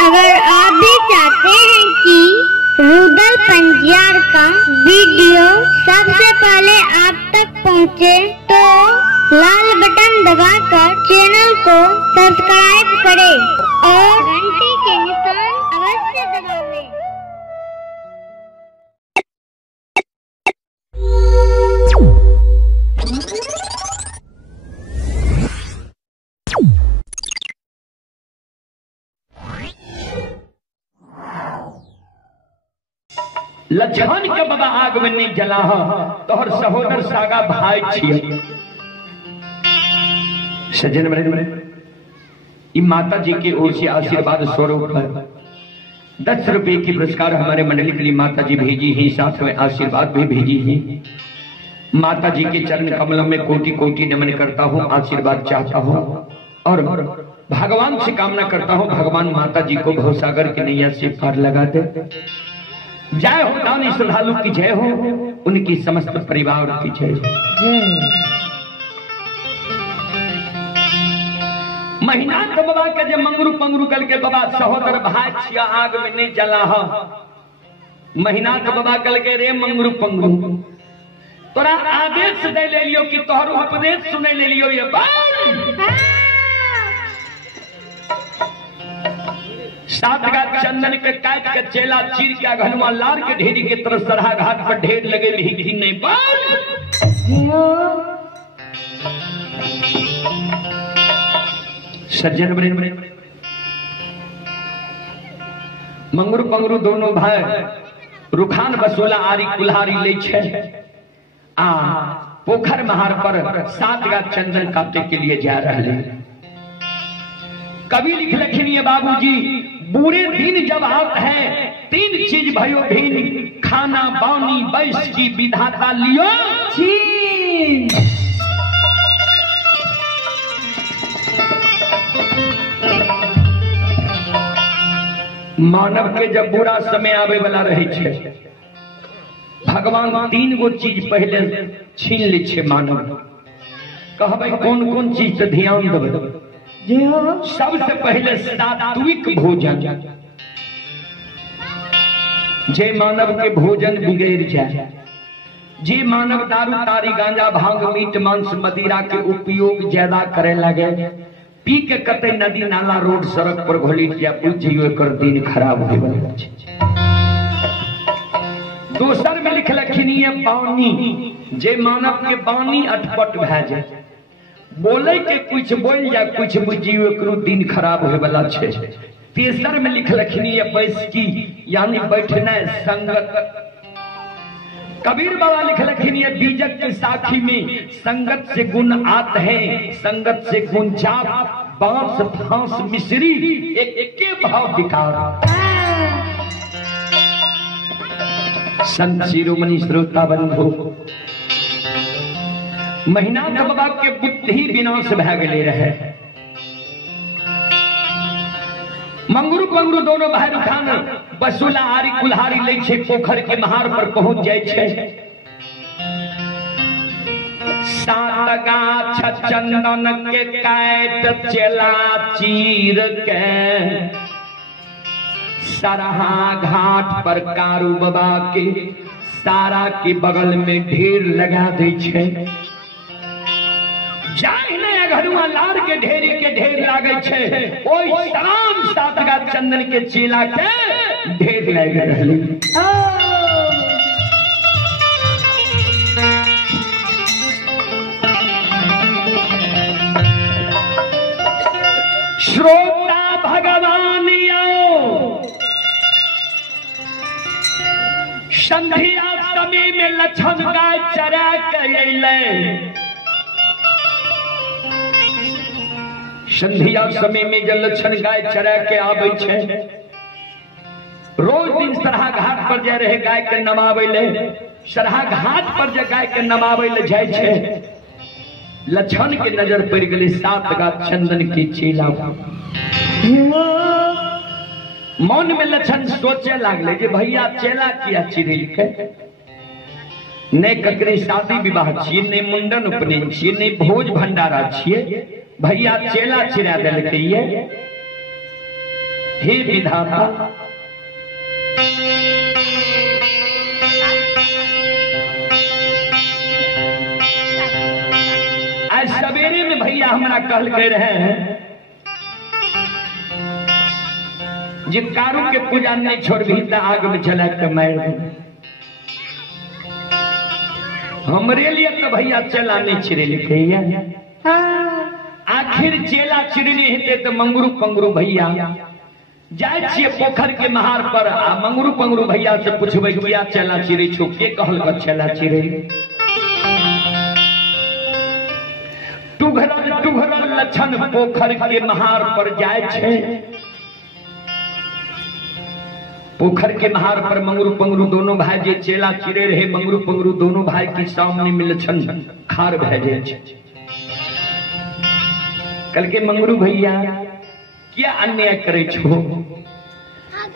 अगर आप भी चाहते हैं कि रूदल पंजियार का वीडियो सबसे पहले आप तक पहुंचे, तो लाल बटन दबाकर चैनल को सब्सक्राइब करें और घंटी के निशान अवश्य दबावें। लछन के बाबा आग में नहीं जला तोहर सहोदर सागा भाई छिए। सज्जन मरे माता जी की ओर से आशीर्वाद स्वरूप 10 रुपए की पुरस्कार हमारे मंडली के लिए माता जी भेजी है, साथ में आशीर्वाद भी भेजी है। माता जी के चरण कमलों में कोटि कोटि नमन करता हूँ, आशीर्वाद चाहता हूँ और भगवान से कामना करता हूँ भगवान माता जी को भवसागर की नैया से पार लगा दे। जय हो दानी श्रद्धालु की जय हो, उनकी समस्त परिवार की जय हो। महीना तो बाबा के जब मंगरू पंगरू कल के बाबा सहोदर भाई छिया आग में नहीं जला महीना तो बाबा कल के रे मंगरू पंगरू तोरा आदेश दे ले लियो कि तोहर उपदेश सुने ले लियो। ये सात गाछ चंदन के काट के चेला चीर के घनुआ लार के ढेरी के तरफ सरहा घाट पर ढेर लगे ही नहीं सज्जन मंगरू पंगरू दोनों भाई रुखान बसोला आरी कुल्हारी ले छे आ पोखर महार पर 7 गाछ चंदन काटे के लिए जा रहे हैं। कवि लिख लखिनी बाबूजी, बुरे दिन जब आते हैं 3 चीज भयो भिन्न, खाना बानी बैस की विधाता लियो चीन। मानव के जब बुरा समय आवे वाला रहे छे, भगवान 3 गो चीज पहले छीन ले छे मानव। कहबे कौन कौन चीज से ध्यान देबे? सबसे पहले सात्विक भोजन। जे मानव के भोजन बिगड़ जाए, जे मानव दारू तारी गांजा भांग मीट मांस मदिरा के उपयोग ज्यादा करे लगे, पी के कते नदी नाला रोड सड़क पर घोली या बुझियो एकर दिन खराब होय वाला छै। दोसर में लिख लखिनी बानी, जे मानव के बानी अटपट भए जाए, बोले के कुछ बोल जा कुछ बुझियो एकरो दिन खराब होय वाला छै। तेसर में लिख लखिनी बैसकी यानी बैठना संगत। कबीर बाबा लिख लखिनी बीजक के साखी में संगत से गुण आत है, संगत से गुण जात, बांस फांस मिश्री एक के भाव विकार। संत शिरोमणि श्रोता बंधु, महीना बाबा के बुद्धि विनाश भए गेले रहे। मंगरू पंगरू दोनों भाई रुखान बसुला आरी कुल्हारी ले छे, पोखर के महार पर पहुंच जाए छे। 7 गाछ चंदन के काट चेला चीर के, सरहा घाट पर कारू बाबा के सारा के बगल में ढेर लगा दे छे। जाहिने घरुआ लार के ढेरी के ढेर लागे छे, ओई तमाम 7 गाछ चंदन के चेला के ढेर लगे रहले। श्रोता भगवानियो, संधिया समय में लछन गाय चरा के अइले। संधिया समय में जब लछन गाय चरा के आवे छे, रोज दिन सरहा घाट पर जा रहे गाय के नमावे ले। सरहा घाट पर जा गाय के नमावे ले जाय छे, लछन के नजर पड़ गेले 7 गाछ चंदन के चेला। मन में लछन सोचे लागले जे भैया चेला किया चिरिल के, ने ककरे शादी विवाह छिए, ने मुंडन उपनयन छिए, ने भोज भंडारा छिए, भैया चेला चिरा दिलकै। हे विधाता, आज सवेरे में भैया हमारा कहल कह रहे हैं जे कारू के पूजा नहीं छोड़ भी आग में जला के मार दे। हमरे लिए तो भैया चला नहीं चिरे लिखे आखिर चेला चिरने हेते तो मंगरू पंगरू भैया जाए छे पोखर के महार पर आ मंगरू पंगरू भैया से पूछबे किया चला चिरे छो के कहल का चला चिरे टुघरल लक्षण पोखर के महार पर जाए छे। पोखर के महार पर मंगरू पंगरू दोनों भाई जे चेला चिरे रहे मंगरू पंगरू दोनों भाई के सामने में लक्षण खार भेजे छे। कल के मंगरू भैया क्या अन्याय करे छो,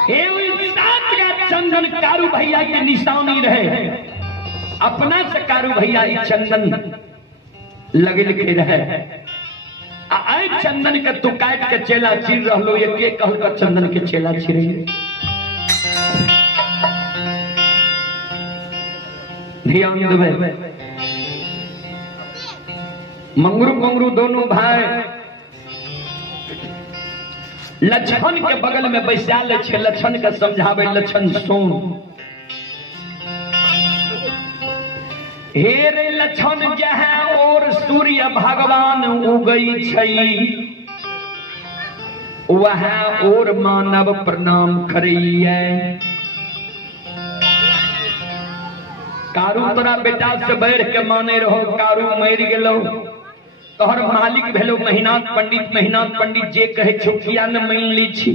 हे सात का चंदन कारू भैया के निशानी रहे, अपना से कारू भैया ई चंदन लगे लिखे रहे आए चंदन के तू काट के चेला चिर रहलो ये के कहल का चंदन के चेला चिरे। ध्यान देवे मंगरू पंगरू दोनों भाई लक्षण के बगल में बैसाल छे, लक्षण के समझावे लक्षण सुन, हे रे लक्षण जहाँ और सूर्य भगवान उगई छई वहाँ और मानव प्रणाम करिए। कारू तोरा बेटा से बैठ के माने रहो, कारू मर गेलो तोहर मालिक भेलो मेहनाथ पंडित जे कहे छुकिया न मान ली छी।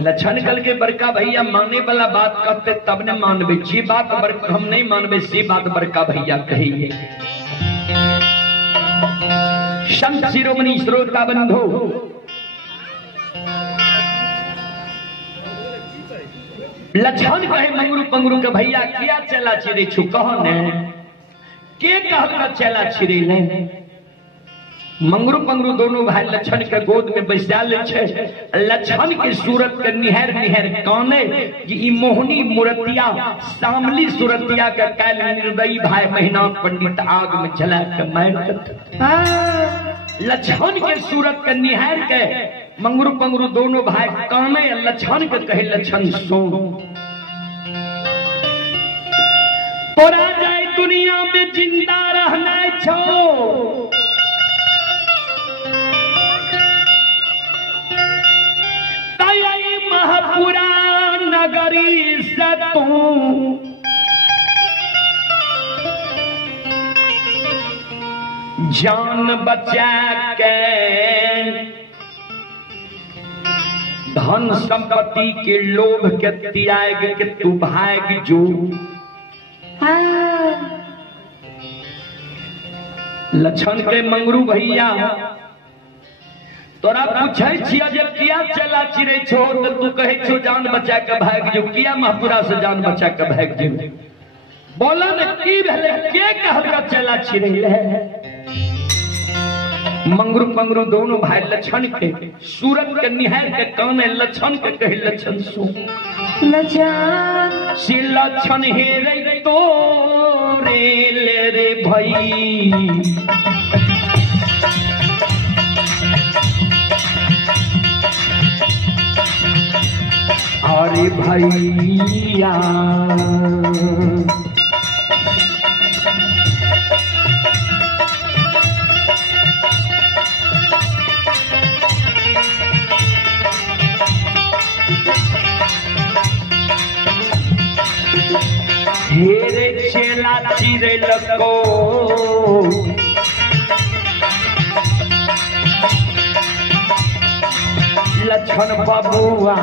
लक्षण कल के बड़का भैया माने वाला बात कहते तब न मानबे, जी बात हम नहीं मानबे सी बात बड़का भैया कहिए। संत शिरोमणि श्रोता बंधु लक्षण कहे मंगरू पंगरू के भैया किया चला चिरे छु कहो ने के कहल चला चिरे ले। मंगरू पंगरू दोनों भाई लक्षण के गोद में बैसा ले छे, लक्षण के सूरत के निहर निहर काने ई मोहनी मूर्तिया सामली सूरतिया के कैल निर्दयी भाई मेहनाथ पंडित आग में जला के मार देते। लक्षण के सूरत के निहर के मंगरू पंगरू दोनों भाई काने लक्षण के कहे लक्षण सुन, तोरा जाए दुनिया में जिंदा रहना छो, महापुरा नगरी से तू जान बचा के धन संपत्ति के लोभ के त्याग के तू भाग जो। लक्षण के मंगरू भैया तोरा पूछे छिया जे किया चला चिरे छो तो तू कहे छो जान बचा के भाग जो, किया महापुरा से जान बचा के भाग जो। बोला न की भेले के कहल का चला चिरे है। मंगरू पंगरू दोनों भाई लक्षण के सूरत के निहार के काने लक्षण के कहे लक्षण सो लक्षण हे रे तो रे ले रे भाई अरे भैया हेरे चेला चिरे लको लक्षण बबुआ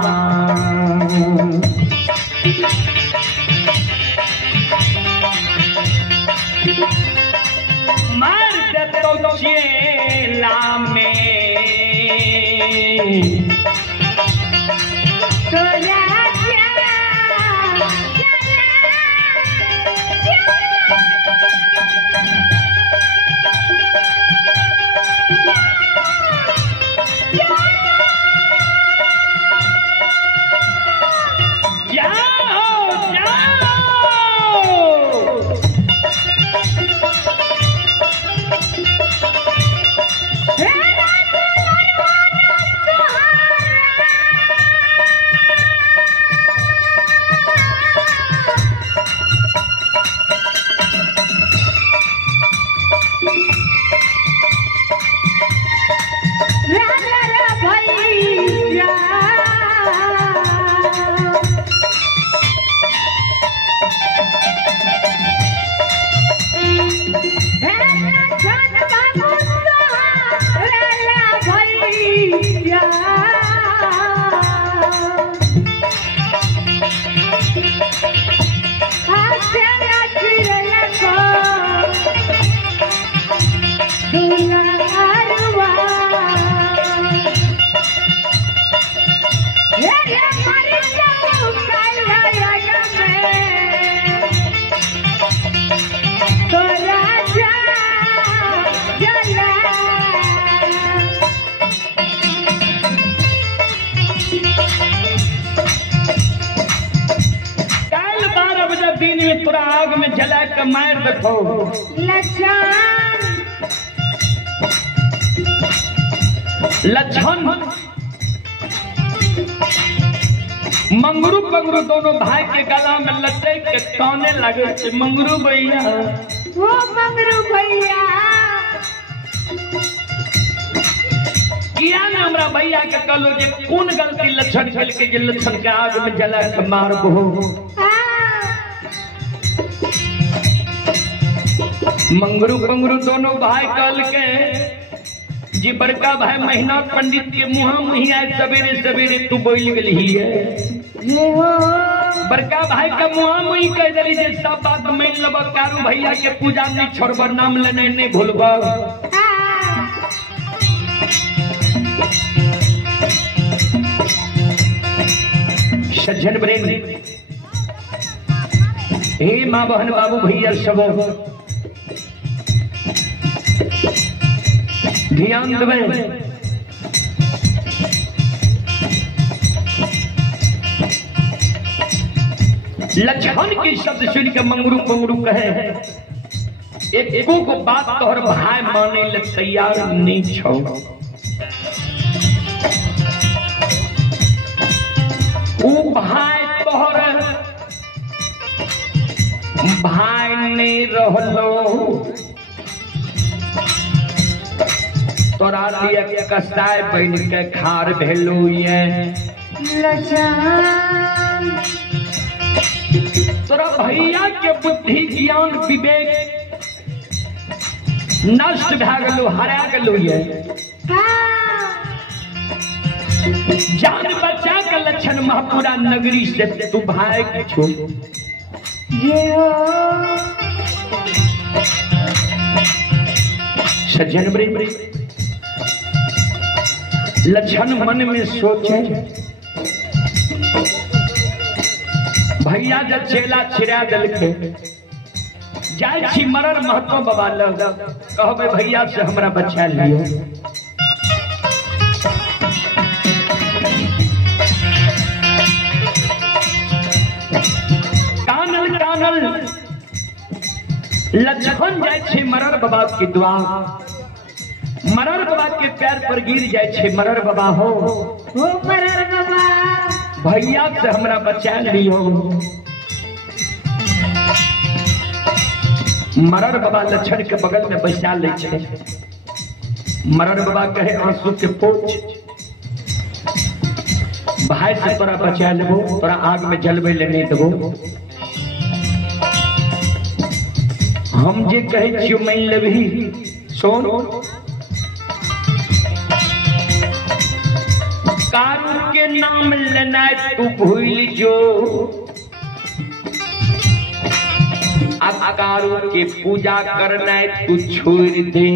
मार दे तो चेला में तोरा आग में जला के मार देखो लक्षण मंगरू पंगरू दोनों भाई के गला में लटक के काने लगे। मंगरू भैया वो मंगरू भैया किया ना हमरा भैया के कहलो जे कौन गलती लक्षण खेल के जे लक्षण के आग में जला के मारबो। मंगरू पंगरू दोनों भाई कल के जी बड़का भाई मेहनत पंडित के मुहा मुही आए सवेरे सवेरे तू बोल गई है। बड़का भाई का मुहा मुही कह दिली जे सब बात मान लब कारू भैया के पूजा नहीं छोड़ब नाम लेने नहीं भूलब। सज्जन ब्रेन हे माँ बहन बाबू भैया सब ध्यान देवे। लक्षण के शब्द सुन के मंगरू पंगरू कहे एको को बात तोहर भाई माने ले तैयार नहीं छो। ऊ भाई तोहर भाई नहीं रहलो तोरा लिए कसाय बन के खार भेलू ये तोरा भैया के बुद्धि ज्ञान विवेक नष्ट भए गेलू हरा गेलू ये जान बचा के लक्षण महापुरा नगरी से तू भाई के छो। सज्जन ब्रेन लक्षण मन में सोचे भैया जब चेला छिड़ा दिल के जाय छी मरर महतो बाबा लग कहबे भैया से हमरा बचा लियो। कानल कानल लक्षण जाय छी मरर बाबा के द्वार मरर बाबा के पैर पर गिर जाए छे। मरर बाबा हो मरर बाबा भैया से हमरा बचा लियो। मरर बाबा लक्षण के बगल में बैसा ले छे। मरर बाबा कहे आंसू के पोछ भाई से तोरा बचा लेबो तोरा आग में जलवे ले नहीं देबो। हम जे कहे छियो मान लेबही सोन कारू के नाम लेना तू भूल जो अब कारू के पूजा करना तू छोड़ दे।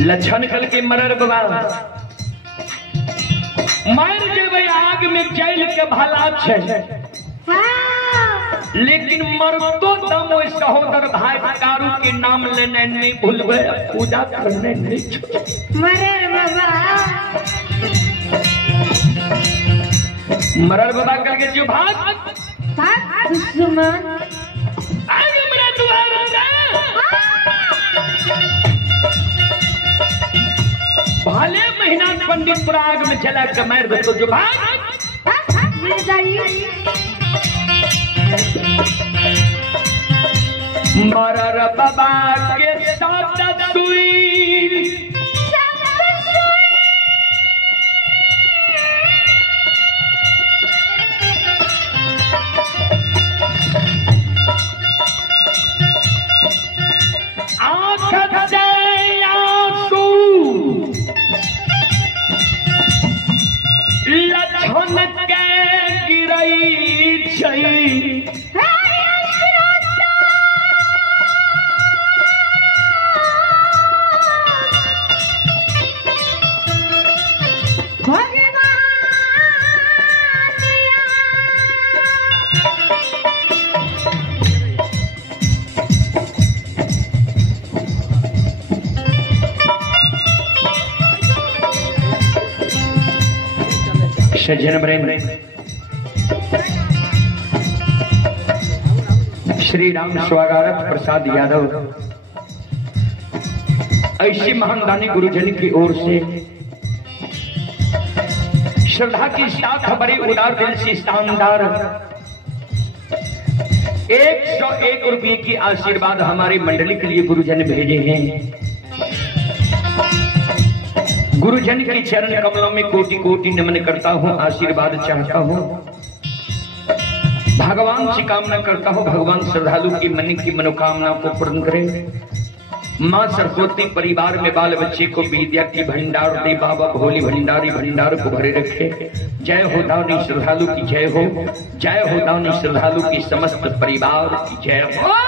लक्षण कल के मरर बाबा मार देवे आग में जल के भला छे लेकिन मरतो दम सहोदर भाई कारू के नाम लेने नहीं भूलबे पूजा करने नहीं मरर बाबा मरर बाबा करके जो भाग दुश्मन आगे मेरा द्वार भले महीना पंडित पूरा आग में चला के मार दे तो जो भाग मरर बाबा के साथ सुई आँख से आंसू लक्षण के गिरई छई सज्जन वृंद, श्री राम स्वागत प्रसाद यादव ऐसे महान दानी गुरुजन की ओर से श्रद्धा की साथ बड़े उदार दिल से शानदार 101 रुपये की आशीर्वाद हमारे मंडली के लिए गुरुजन भेजे हैं। गुरुजन के चरण कमलों में कोटि कोटि नमन करता हूँ, आशीर्वाद चाहता हूँ। भगवान से कामना करता हूँ, भगवान श्रद्धालु की मन की मनोकामना को पूर्ण करे। माँ सरस्वती परिवार में बाल बच्चे को विद्या की भंडार दे, बाबा भोली भंडारी भंडार को भरे रखे। जय हो दानी श्रद्धालु की जय हो, जय हो दानी श्रद्धालु की समस्त परिवार की जय हो।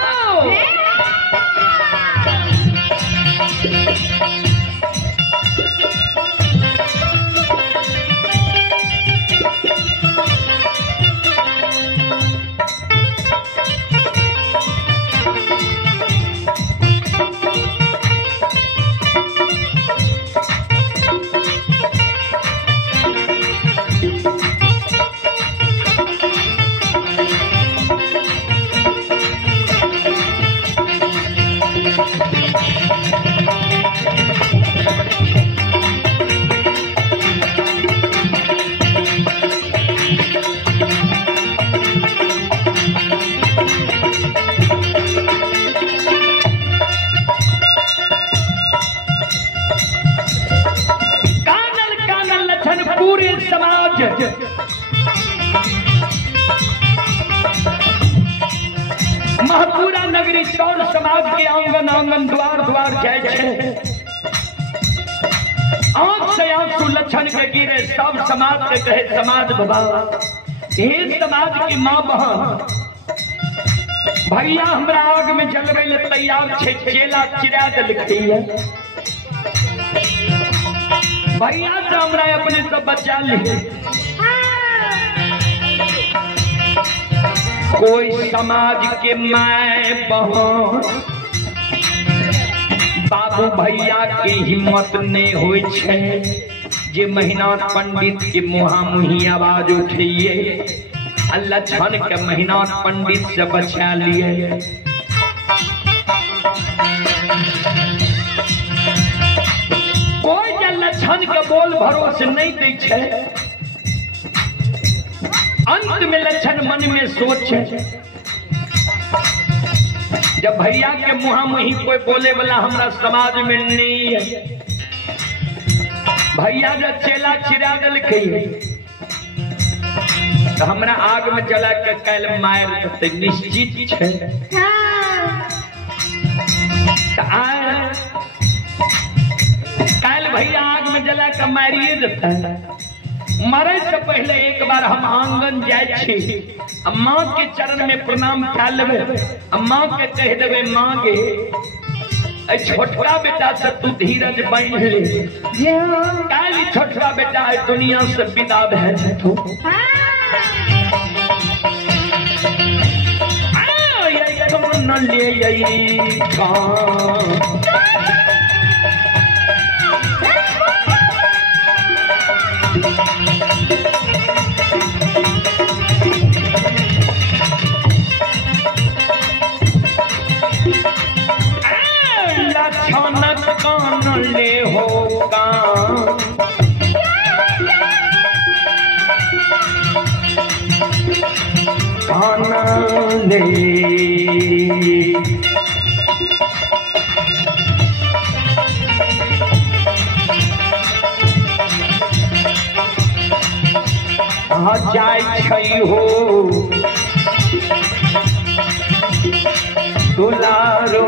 पूरे समाज महपूरा नगरी चौर समाज के आंगन आंगन द्वार द्वार जय जय। आंख से आंसू लक्षण के गिरे सब समाज के कहे समाज बाबा, हे समाज की माँ बहन भैया हमरा आग में जलवे ले तैयार छे, चेला चिरा लिखती है भैया से हमरा अपने से बचा ले। कोई समाज के माए बहन बाबू भैया के हिम्मत नहीं होय छे, जे मेहनत पंडित के मुहा मुही आवाज उठिए, लक्षण के मेहनत पंडित से बचा लिए। कोई लक्षण के बोल भरोसे नहीं दै छे, अंत में लक्षण मन में सोचे। जब भैया के मुहा मुही कोई बोले वाला हमरा समाज में नहीं है, भैया जब चेला चिरा दिलखिन तो हमरा आग में जला के कैल मार देते निश्चित है। कैल भैया आग में जला के मारिए देता है। मरे से पहले एक बार हम आंगन जाए छी, माँ के चरण में प्रणाम कर लेवे, माँ के कह देवे माँ गे छोटका बेटा से तू धीरज बांध ले, काली छोटका बेटा है दुनिया से विदा भे तू। न ले लक्षणक कान ले हो कान ले जाय छै हो दुलारो